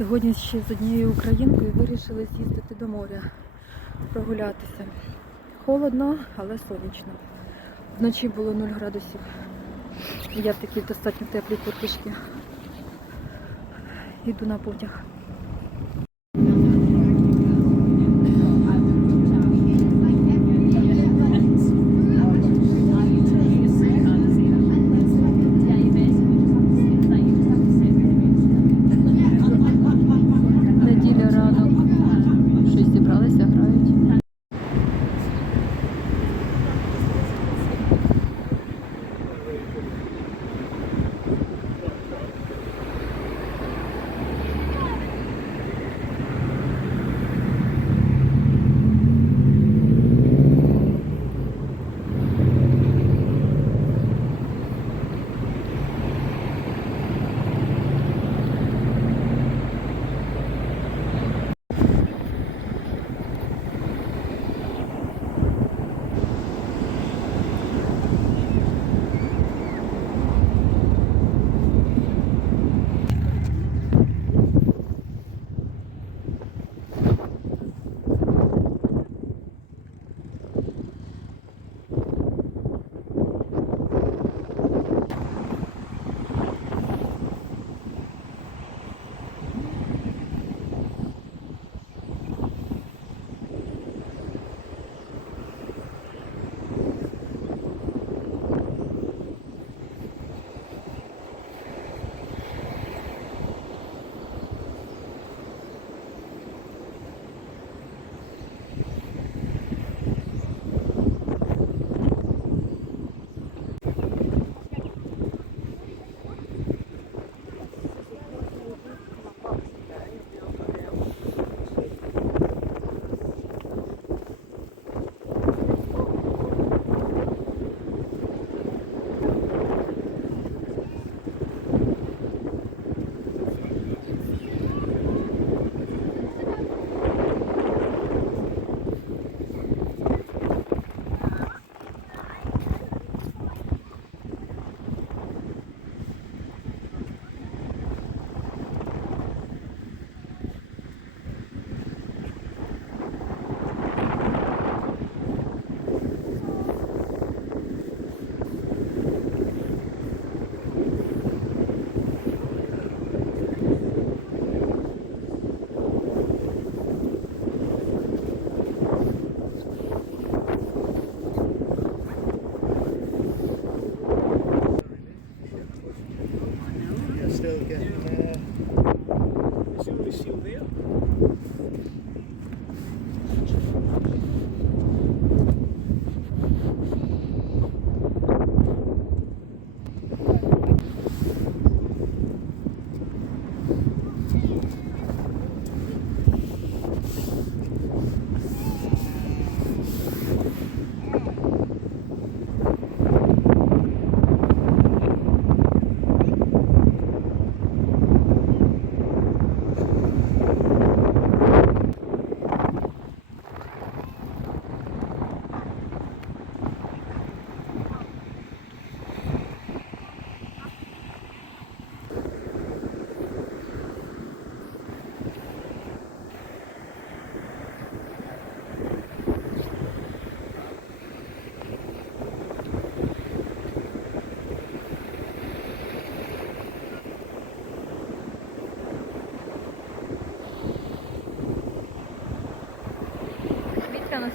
Сьогодні ще з однією українкою вирішили з'їздити до моря, прогулятися. Холодно, але сонячно. Вночі було 0 градусів. Я в такій достатньо теплій курточці. Йду на потяг.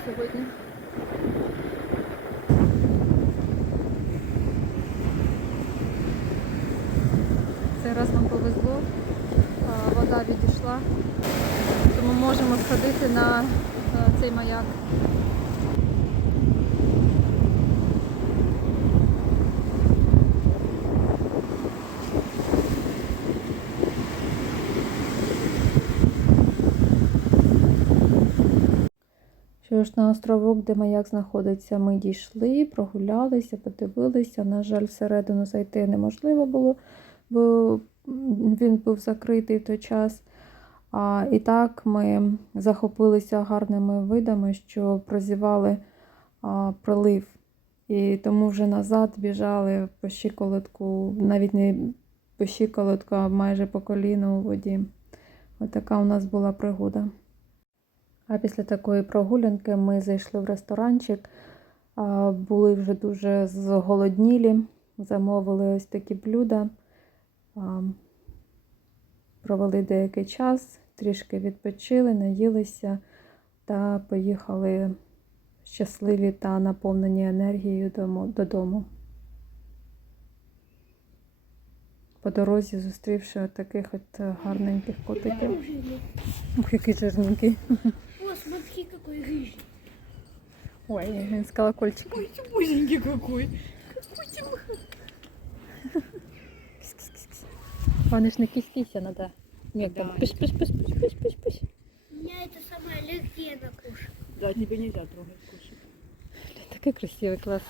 Сьогодні. Цей раз нам повезло. Вода відійшла. Тому можемо сходити на е, цей маяк. Що ж на островок, де маяк знаходиться, ми дійшли, прогулялися, подивилися. На жаль, всередину зайти неможливо було, бо він був закритий в той час. А, і так ми захопилися гарними видами, що прозівали а, пролив. І тому вже назад біжали по щиколотку, навіть не по щиколотку, а майже по коліну у воді. Отака у нас була пригода. А після такої прогулянки ми зайшли в ресторанчик. Були вже дуже зголоднілі, замовили ось такі блюда. Провели деякий час, трішки відпочили, наїлися та поїхали щасливі та наповнені енергією додому. По дорозі зустрівши таких от гарненьких котиків. Ух, який жирненький. О, смотри, какой рыжий. Ой, він з колокольчиком. Ой, ты бузенький какой. Какой ты Вони ж не кістіся надо. Як там? Да. Пиш, пиш, пиш, пиш, пиш, пиш, пиш. У меня это самая аллергия на кушать. Да, тебе нельзя трогать кушать. Такий красивий клас.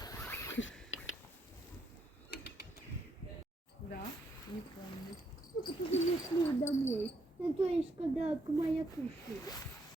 Да? Не помню. Ну, когда мы шли домой. Ну, то есть, когда моя кушает.